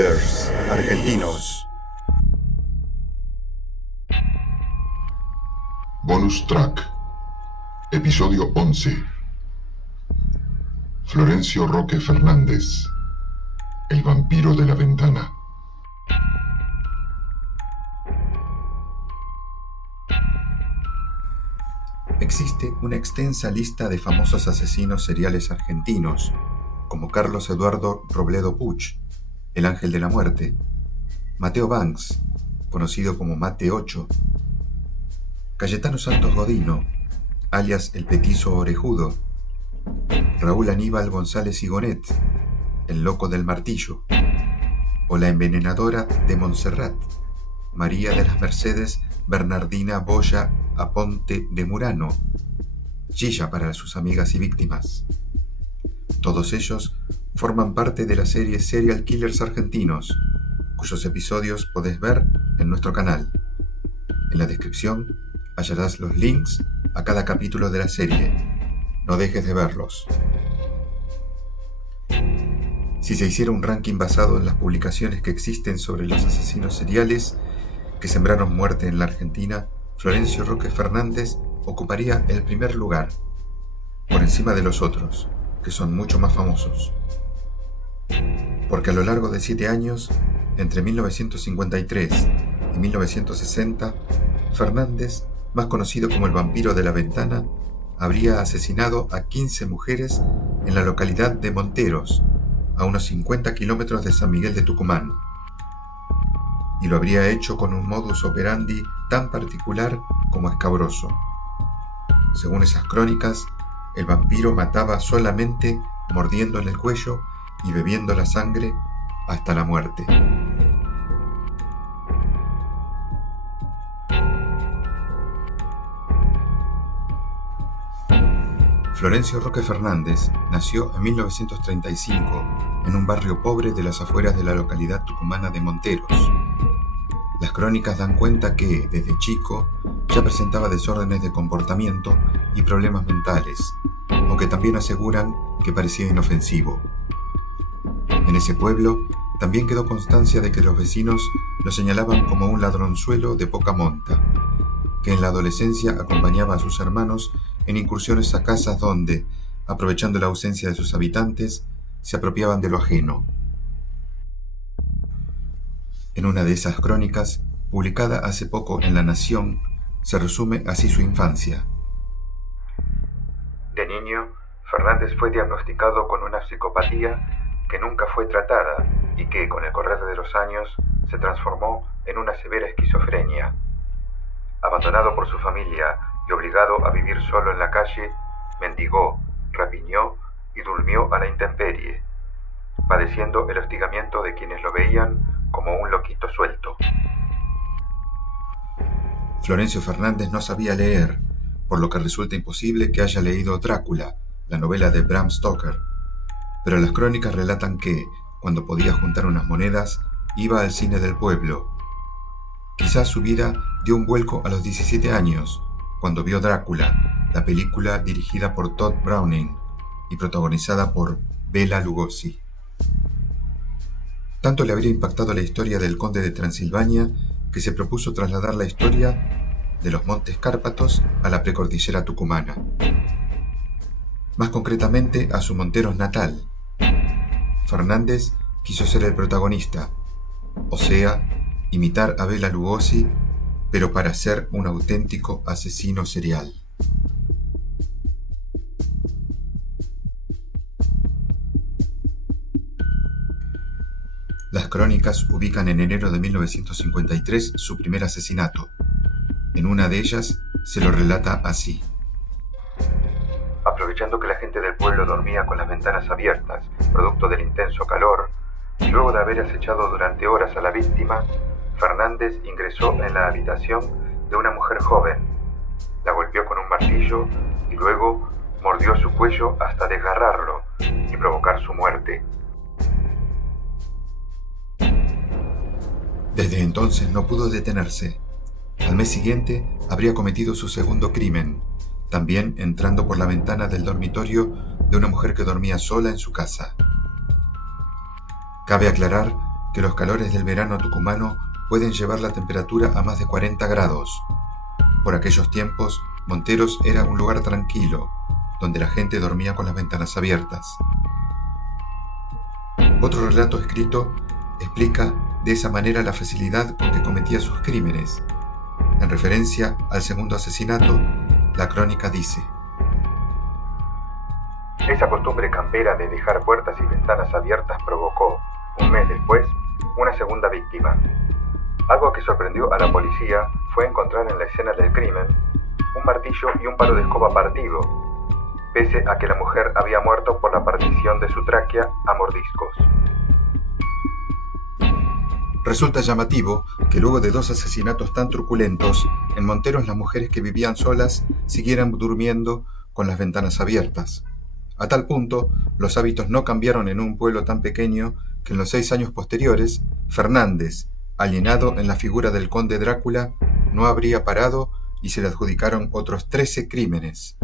Killers argentinos. Bonus Track. Episodio 11. Florencio Roque Fernández. El vampiro de la ventana. Existe una extensa lista de famosos asesinos seriales argentinos, como Carlos Eduardo Robledo Puch, el Ángel de la Muerte, Mateo Banks, conocido como Mate 8, Cayetano Santos Godino, alias el Petizo Orejudo, Raúl Aníbal González Igonet, el Loco del Martillo, o la envenenadora de Montserrat, María de las Mercedes Bernardina Boya Aponte de Murano, Gilla para sus amigas y víctimas. Todos ellos forman parte de la serie Serial Killers Argentinos, cuyos episodios podés ver en nuestro canal. En la descripción hallarás los links a cada capítulo de la serie. No dejes de verlos. Si se hiciera un ranking basado en las publicaciones que existen sobre los asesinos seriales que sembraron muerte en la Argentina, Florencio Roque Fernández ocuparía el primer lugar, por encima de los otros, que son mucho más famosos. Porque a lo largo de 7 años, entre 1953 y 1960, Fernández, más conocido como el vampiro de la ventana, habría asesinado a 15 mujeres en la localidad de Monteros, a unos 50 kilómetros de San Miguel de Tucumán. Y lo habría hecho con un modus operandi tan particular como escabroso. Según esas crónicas, el vampiro mataba solamente mordiendo en el cuello y bebiendo la sangre hasta la muerte. Florencio Roque Fernández nació en 1935 en un barrio pobre de las afueras de la localidad tucumana de Monteros. Las crónicas dan cuenta que, desde chico, ya presentaba desórdenes de comportamiento y problemas mentales, aunque también aseguran que parecía inofensivo. En ese pueblo también quedó constancia de que los vecinos lo señalaban como un ladronzuelo de poca monta, que en la adolescencia acompañaba a sus hermanos en incursiones a casas donde, aprovechando la ausencia de sus habitantes, se apropiaban de lo ajeno. En una de esas crónicas, publicada hace poco en La Nación, se resume así su infancia. De niño, Fernández fue diagnosticado con una psicopatía que nunca fue tratada y que, con el correr de los años, se transformó en una severa esquizofrenia. Abandonado por su familia y obligado a vivir solo en la calle, mendigó, rapiñó y durmió a la intemperie, padeciendo el hostigamiento de quienes lo veían como un loquito suelto. Florencio Fernández no sabía leer, por lo que resulta imposible que haya leído Drácula, la novela de Bram Stoker, pero las crónicas relatan que, cuando podía juntar unas monedas, iba al cine del pueblo. Quizás su vida dio un vuelco a los 17 años, cuando vio Drácula, la película dirigida por Todd Browning y protagonizada por Bela Lugosi. Tanto le habría impactado la historia del conde de Transilvania que se propuso trasladar la historia de los Montes Cárpatos a la precordillera tucumana. Más concretamente a su Monteros natal. Fernández quiso ser el protagonista, o sea, imitar a Bela Lugosi, pero para ser un auténtico asesino serial. Las crónicas ubican en enero de 1953 su primer asesinato. En una de ellas se lo relata así. Aprovechando que la gente del pueblo dormía con las ventanas abiertas, producto del intenso calor, y luego de haber acechado durante horas a la víctima, Fernández ingresó en la habitación de una mujer joven, la golpeó con un martillo y luego mordió su cuello hasta desgarrarlo y provocar su muerte. Desde entonces no pudo detenerse. Al mes siguiente habría cometido su segundo crimen, también entrando por la ventana del dormitorio de una mujer que dormía sola en su casa. Cabe aclarar que los calores del verano tucumano pueden llevar la temperatura a más de 40 grados. Por aquellos tiempos, Monteros era un lugar tranquilo, donde la gente dormía con las ventanas abiertas. Otro relato escrito explica de esa manera la facilidad con que cometía sus crímenes. En referencia al segundo asesinato, la crónica dice: Esa costumbre campera de dejar puertas y ventanas abiertas provocó, un mes después, una segunda víctima. Algo que sorprendió a la policía fue encontrar en la escena del crimen un martillo y un palo de escoba partido, pese a que la mujer había muerto por la partición de su tráquea a mordiscos. Resulta llamativo que luego de 2 asesinatos tan truculentos, en Monteros las mujeres que vivían solas siguieran durmiendo con las ventanas abiertas. A tal punto, los hábitos no cambiaron en un pueblo tan pequeño que en los 6 años posteriores, Fernández, alienado en la figura del conde Drácula, no habría parado y se le adjudicaron otros 13 crímenes.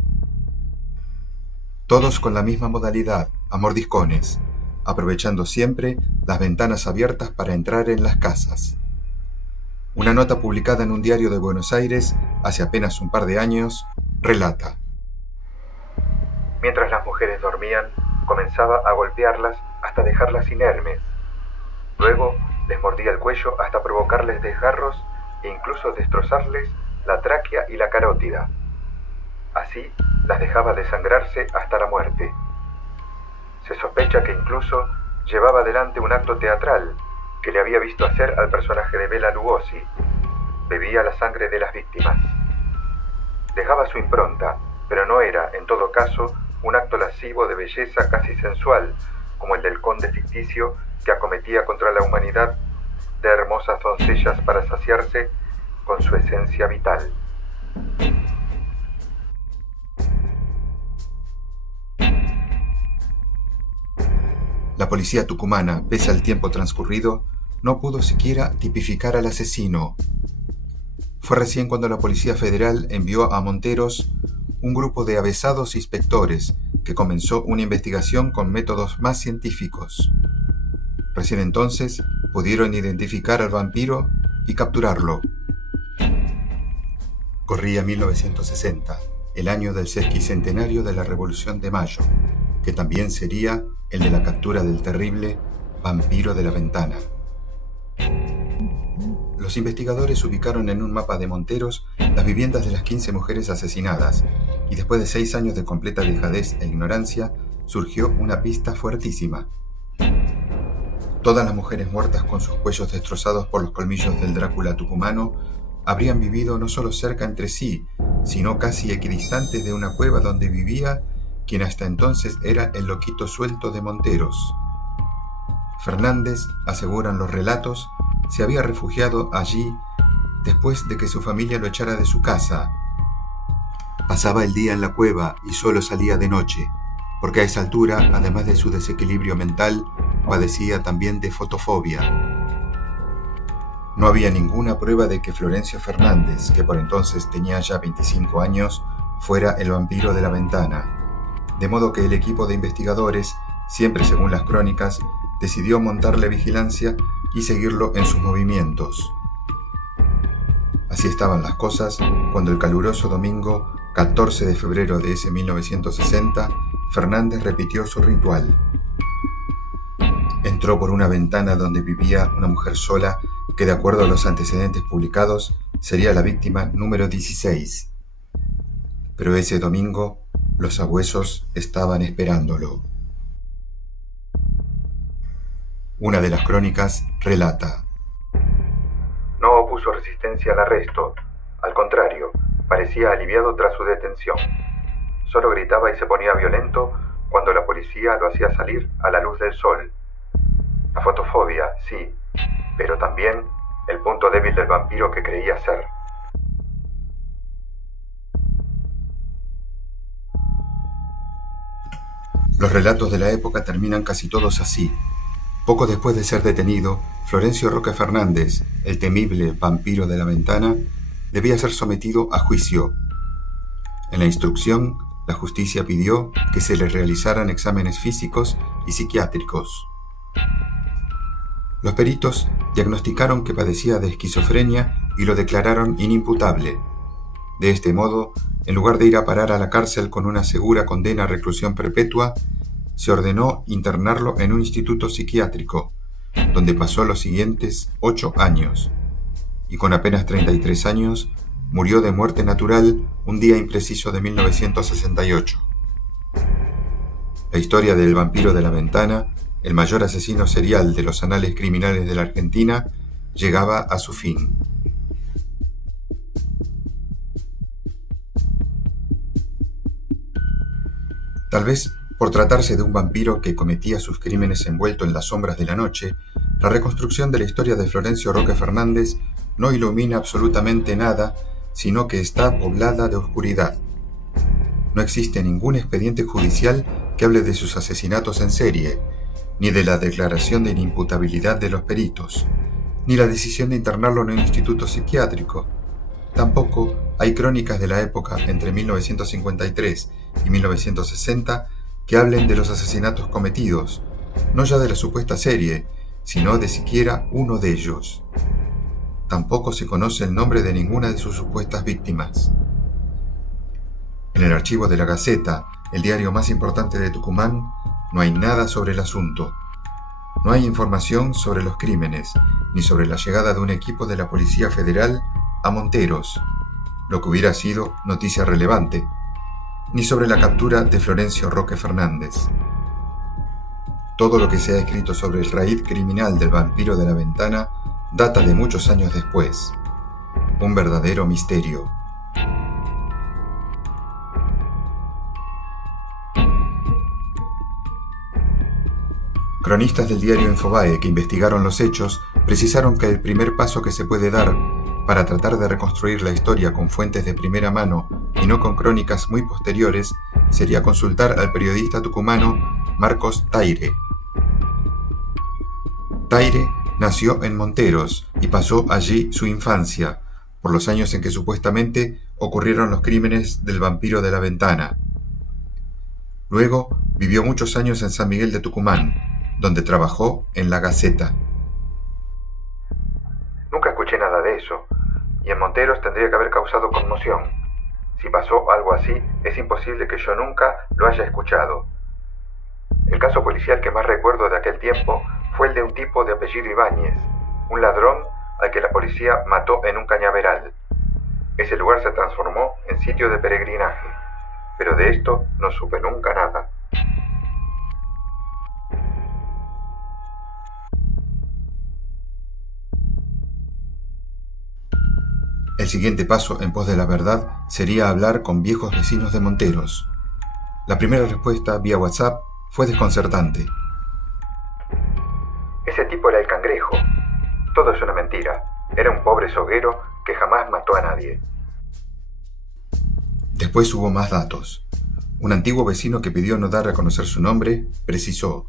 Todos con la misma modalidad, a mordiscones, aprovechando siempre las ventanas abiertas para entrar en las casas. Una nota publicada en un diario de Buenos Aires hace apenas un par de años relata: Mientras las mujeres dormían, comenzaba a golpearlas hasta dejarlas inermes. Luego les mordía el cuello hasta provocarles desgarros e incluso destrozarles la tráquea y la carótida. Así las dejaba desangrarse hasta la muerte. Se sospecha que incluso llevaba adelante un acto teatral que le había visto hacer al personaje de Bela Lugosi. Bebía la sangre de las víctimas. Dejaba su impronta, pero no era, en todo caso, un acto lascivo de belleza casi sensual, como el del conde ficticio que acometía contra la humanidad de hermosas doncellas para saciarse con su esencia vital. La policía tucumana, pese al tiempo transcurrido, no pudo siquiera tipificar al asesino. Fue recién cuando la Policía Federal envió a Monteros un grupo de avesados inspectores que comenzó una investigación con métodos más científicos. Recién entonces pudieron identificar al vampiro y capturarlo. Corría 1960, el año del sesquicentenario de la Revolución de Mayo, que también sería el de la captura del terrible vampiro de la ventana. Los investigadores ubicaron en un mapa de Monteros las viviendas de las 15 mujeres asesinadas, y después de 6 años de completa dejadez e ignorancia, surgió una pista fuertísima. Todas las mujeres muertas con sus cuellos destrozados por los colmillos del Drácula tucumano habrían vivido no solo cerca entre sí, sino casi equidistantes de una cueva donde vivía quien hasta entonces era el loquito suelto de Monteros. Fernández, aseguran los relatos, se había refugiado allí después de que su familia lo echara de su casa. Pasaba el día en la cueva y solo salía de noche, porque a esa altura, además de su desequilibrio mental, padecía también de fotofobia. No había ninguna prueba de que Florencio Fernández, que por entonces tenía ya 25 años, fuera el vampiro de la ventana. De modo que el equipo de investigadores, siempre según las crónicas, decidió montarle vigilancia y seguirlo en sus movimientos. Así estaban las cosas cuando el caluroso domingo 14 de febrero de ese 1960, Fernández repitió su ritual. Entró por una ventana donde vivía una mujer sola que, de acuerdo a los antecedentes publicados, sería la víctima número 16. Pero ese domingo, los sabuesos estaban esperándolo. Una de las crónicas relata: No opuso resistencia al arresto. Al contrario, parecía aliviado tras su detención. Solo gritaba y se ponía violento cuando la policía lo hacía salir a la luz del sol. La fotofobia, sí, pero también el punto débil del vampiro que creía ser. Los relatos de la época terminan casi todos así. Poco después de ser detenido, Florencio Roque Fernández, el temible vampiro de la ventana, debía ser sometido a juicio. En la instrucción, la justicia pidió que se le realizaran exámenes físicos y psiquiátricos. Los peritos diagnosticaron que padecía de esquizofrenia y lo declararon inimputable. De este modo, en lugar de ir a parar a la cárcel con una segura condena a reclusión perpetua, se ordenó internarlo en un instituto psiquiátrico, donde pasó los siguientes 8 años, y con apenas 33 años murió de muerte natural un día impreciso de 1968. La historia del vampiro de la ventana, el mayor asesino serial de los anales criminales de la Argentina, llegaba a su fin. Tal vez por tratarse de un vampiro que cometía sus crímenes envuelto en las sombras de la noche, la reconstrucción de la historia de Florencio Roque Fernández no ilumina absolutamente nada, sino que está poblada de oscuridad. No existe ningún expediente judicial que hable de sus asesinatos en serie, ni de la declaración de inimputabilidad de los peritos, ni la decisión de internarlo en un instituto psiquiátrico. Tampoco hay crónicas de la época entre 1953 y 1960 que hablen de los asesinatos cometidos, no ya de la supuesta serie, sino de siquiera uno de ellos. Tampoco se conoce el nombre de ninguna de sus supuestas víctimas. En el archivo de La Gaceta, el diario más importante de Tucumán, no hay nada sobre el asunto. No hay información sobre los crímenes, ni sobre la llegada de un equipo de la Policía Federal a Monteros, lo que hubiera sido noticia relevante, ni sobre la captura de Florencio Roque Fernández. Todo lo que se ha escrito sobre el raíz criminal del vampiro de la ventana data de muchos años después. Un verdadero misterio. Cronistas del diario Infobae que investigaron los hechos precisaron que el primer paso que se puede dar para tratar de reconstruir la historia con fuentes de primera mano y no con crónicas muy posteriores sería consultar al periodista tucumano Marcos Taire. Taire nació en Monteros y pasó allí su infancia, por los años en que supuestamente ocurrieron los crímenes del vampiro de la ventana. Luego vivió muchos años en San Miguel de Tucumán, donde trabajó en La Gaceta. Nunca escuché nada de eso, y en Monteros tendría que haber causado conmoción. Si pasó algo así, es imposible que yo nunca lo haya escuchado. El caso policial que más recuerdo de aquel tiempo fue el de un tipo de apellido Ibáñez, un ladrón al que la policía mató en un cañaveral. Ese lugar se transformó en sitio de peregrinaje, pero de esto no supe nunca nada. El siguiente paso en pos de la verdad sería hablar con viejos vecinos de Monteros. La primera respuesta vía WhatsApp fue desconcertante. Ese tipo era el Cangrejo. Todo es una mentira. Era un pobre soguero que jamás mató a nadie. Después hubo más datos. Un antiguo vecino que pidió no dar a conocer su nombre precisó: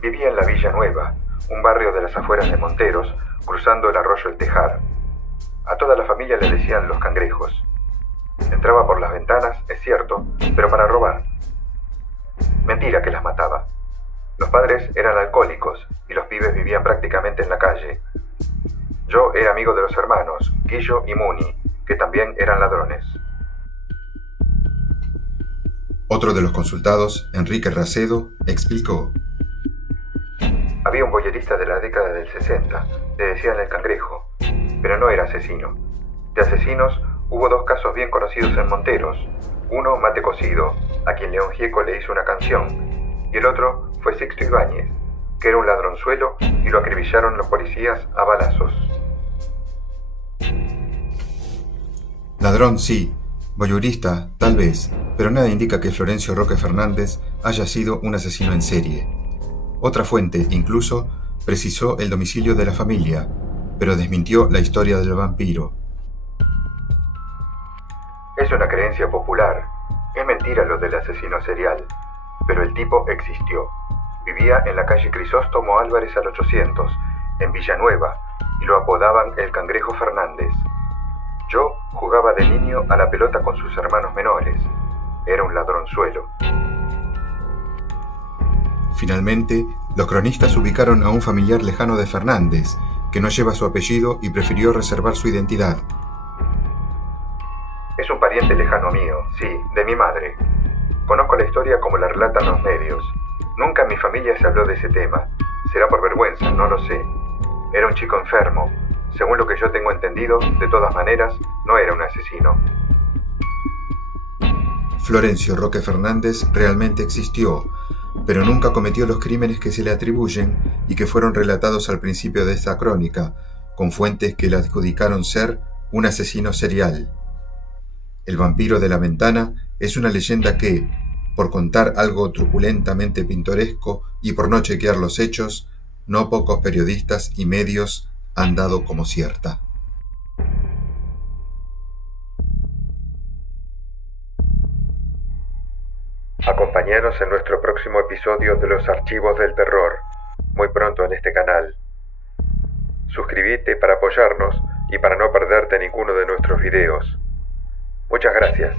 vivía en la Villa Nueva, un barrio de las afueras de Monteros, cruzando el arroyo El Tejar. A toda la familia le decían los Cangrejos. Entraba por las ventanas, es cierto, pero para robar. Mentira que las mataba. Los padres eran alcohólicos y los pibes vivían prácticamente en la calle. Yo era amigo de los hermanos, Guillo y Muni, que también eran ladrones. Otro de los consultados, Enrique Racedo, explicó: había un boyerista de la década del 60, le decían el Cangrejo, pero no era asesino. De asesinos hubo 2 casos bien conocidos en Monteros. Uno, Mate Cocido, a quien León Gieco le hizo una canción, y el otro fue Sixto Ibáñez, que era un ladronzuelo y lo acribillaron los policías a balazos. Ladrón sí, voyurista tal vez, pero nada indica que Florencio Roque Fernández haya sido un asesino en serie. Otra fuente, incluso, precisó el domicilio de la familia, pero desmintió la historia del vampiro. Es una creencia popular. Es mentira lo del asesino serial, pero el tipo existió. Vivía en la calle Crisóstomo Álvarez al 800, en Villanueva, y lo apodaban el Cangrejo Fernández. Yo jugaba de niño a la pelota con sus hermanos menores. Era un ladronzuelo. Finalmente, Los cronistas ubicaron a un familiar lejano de Fernández, que no lleva su apellido y prefirió reservar su identidad. Es un pariente lejano mío, sí, de mi madre. Conozco la historia como la relatan los medios. Nunca en mi familia se habló de ese tema. Será por vergüenza, no lo sé. Era un chico enfermo. Según lo que yo tengo entendido, de todas maneras, no era un asesino. Florencio Roque Fernández realmente existió, pero nunca cometió los crímenes que se le atribuyen y que fueron relatados al principio de esta crónica, con fuentes que le adjudicaron ser un asesino serial. El vampiro de la ventana es una leyenda que, por contar algo truculentamente pintoresco y por no chequear los hechos, no pocos periodistas y medios han dado como cierta. Acompáñanos en nuestro próximo episodio de Los Archivos del Terror, muy pronto en este canal. Suscríbete para apoyarnos y para no perderte ninguno de nuestros videos. Muchas gracias.